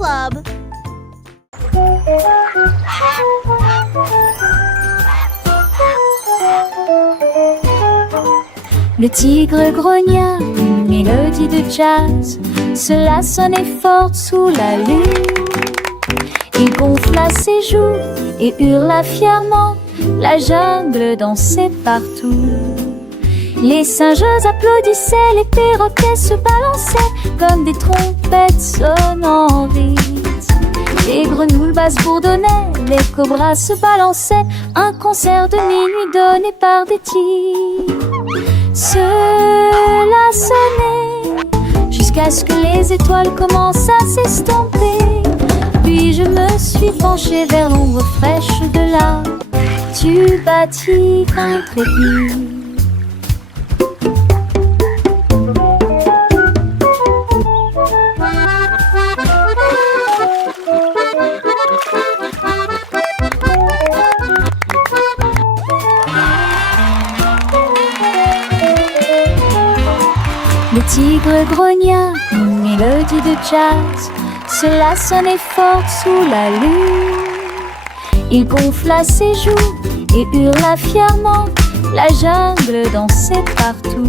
Club. Le tigre grogna une mélodie de jazz. Cela sonnait fort sous la lune. Il gonfla ses joues et hurla fièrement. La jungle dansait partout. Les singes applaudissaient, les perroquets se balançaient comme des trompettes sonnant vite. Les grenouilles basses bourdonnaient, les cobras se balançaient. Un concert de minuit donné par des tigres. Cela sonnait jusqu'à ce que les étoiles commencent à s'estomper. Puis je me suis penchée vers l'ombre fraîche de l'arbre. Tu bâtis intrépide. Le tigre grogna une mélodie de jazz. Cela sonnait fort sous la lune. Il gonfla ses joues et hurla fièrement. La jungle dansait partout.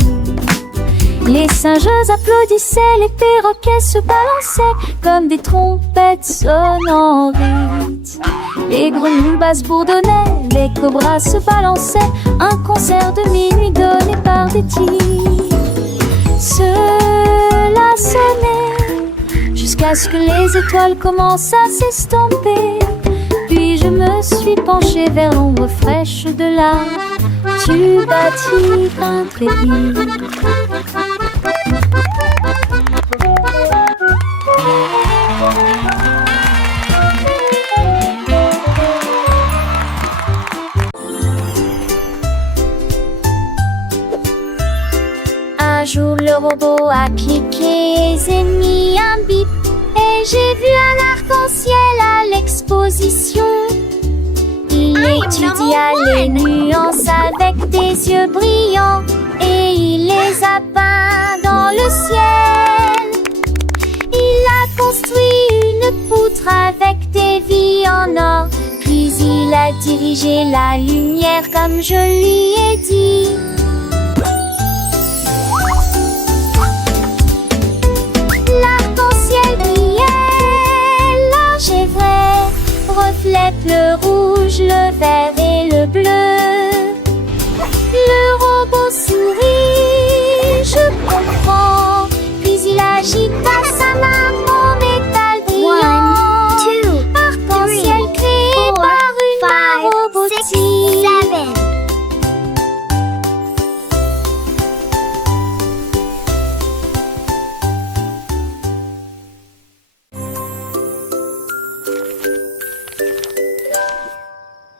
Les singes applaudissaient, les perroquets se balançaient comme des trompettes sonnant vite. Les grenouilles basses bourdonnaient, les cobras se balançaient. Un concert de minuit donné par des tigres. Cela sonnait jusqu'à ce que les étoiles commencent à s'estomper. Puis je me suis penchée vers l'ombre fraîche de l'arbre. Tu bâtis intrépide. Un jour le robot a cliqué et mis un bip. Et j'ai vu un arc-en-ciel à l'exposition. Il étudia les nuances avec des yeux brillants. Et il les a peints dans le ciel. Il a construit une poutre avec des vies en or. Puis il a dirigé la lumière comme je lui ai dit. L'arc-en-ciel brillait, large et vrai, reflète le rouge, le vert et le bleu. Le robot sourit, je comprends, puis il agita sa main en métal brillant. Arc-en-ciel créé par une main robotique.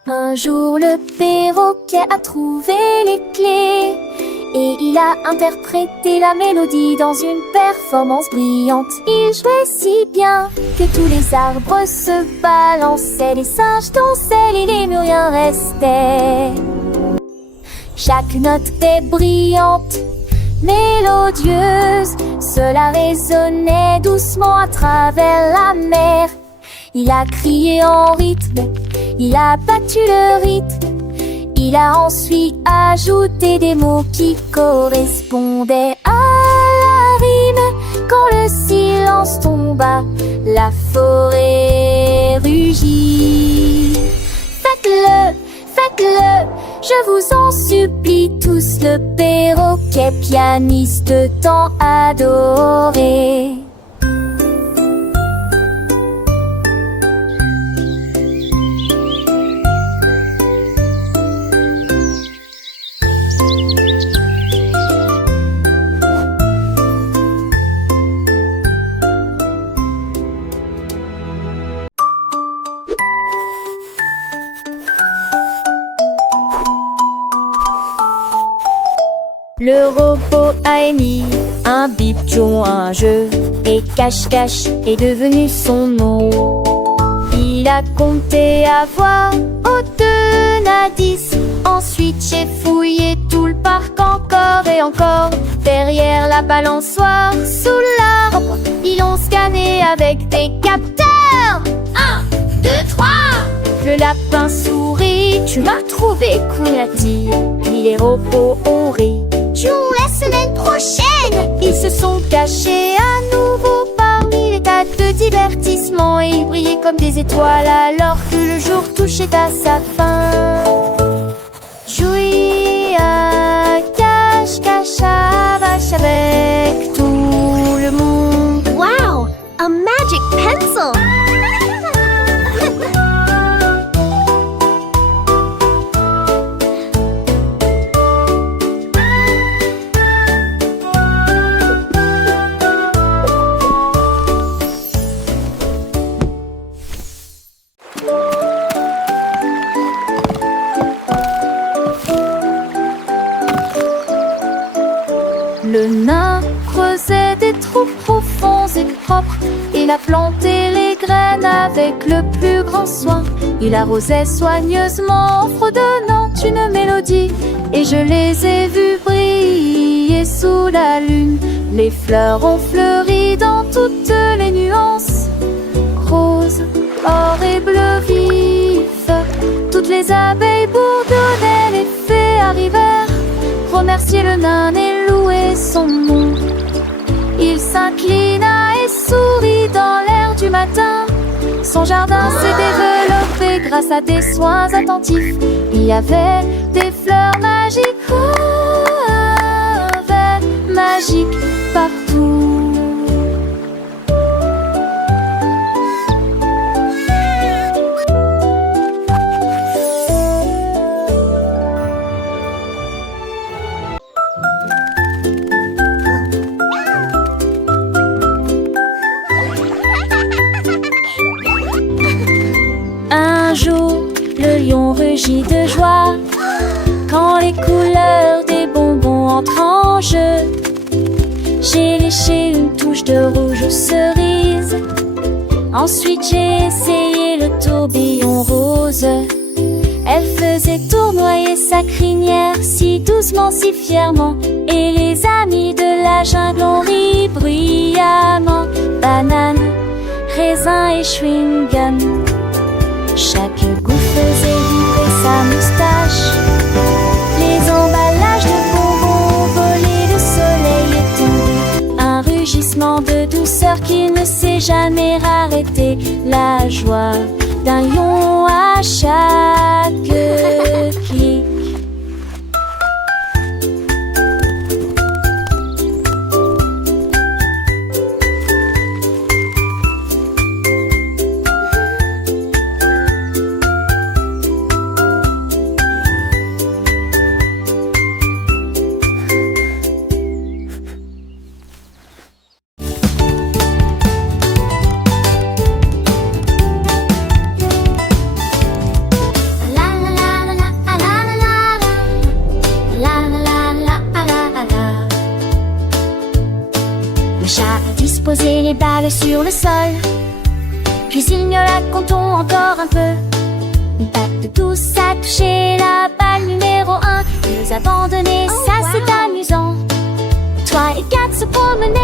Un jour le perroquet a trouvé les clés et il a interprété la mélodie dans une performance brillante. Il jouait si bien que tous les arbres se balançaient, les singes dansaient et les murs restaient. Chaque note était brillante, mélodieuse, cela résonnait doucement à travers la mer. Il a crié en rythme, il a battu le rythme. Il a ensuite ajouté des mots qui correspondaient à la rime. Quand le silence tomba, la forêt rugit. Faites-le, faites-le, je vous en supplie tous, le perroquet pianiste tant adoré. Le robot a émis un bip, jouant un jeu, et cache-cache est devenu son nom. Il Il a compté à voix au-de à 10. Ensuite j'ai fouillé tout le parc encore et encore. Derrière la balançoire, sous l'arbre, ils l'ont scanné avec des capteurs. 1, 2, 3. Le lapin sourit, tu m'as trouvé cool, a-t-il. Puis les robots ont ri. Jouons la semaine prochaine. Ils se sont cachés à nouveau parmi les tas de divertissements et ils brillaient comme des étoiles alors que le jour touchait à sa fin. Jouer à cache-cache avec tout le monde. Wow, a magic pencil! Le nain creusait des trous profonds et propres. Il a planté les graines avec le plus grand soin. Il arrosait soigneusement en fredonnant une mélodie. Et je les ai vus briller sous la lune. Les fleurs ont fleuri dans toutes les nuances, rose, or et bleu vif. Toutes les abeilles bourdonnaient, les fées arrivèrent remercier le nain et louer son nom. Il s'inclina et sourit dans l'air du matin. Son jardin s'est développé grâce à des soins attentifs. Il y avait des fleurs magiques, verts magiques partout. Un jour, le lion rugit de joie quand les couleurs des bonbons entrent en jeu. J'ai léché une touche de rouge aux cerises. Ensuite j'ai essayé le tourbillon rose. Elle faisait tournoyer sa crinière si doucement, si fièrement. Et les amis de la jungle ont ri bruyamment. Banane, raisin et chewing-gum. Chaque goût faisait vibrer sa moustache. Les emballages de bonbons volés, le soleil est tombé. Un rugissement de douceur qui ne s'est jamais arrêté. La joie d'un lion à chaque clic. Disposer les balles sur le sol, puis il miaula comptons encore un peu. Une patte douce a touché la balle numéro 1. Nous abandonner, ça c'est amusant. Toi et Kat se promenaient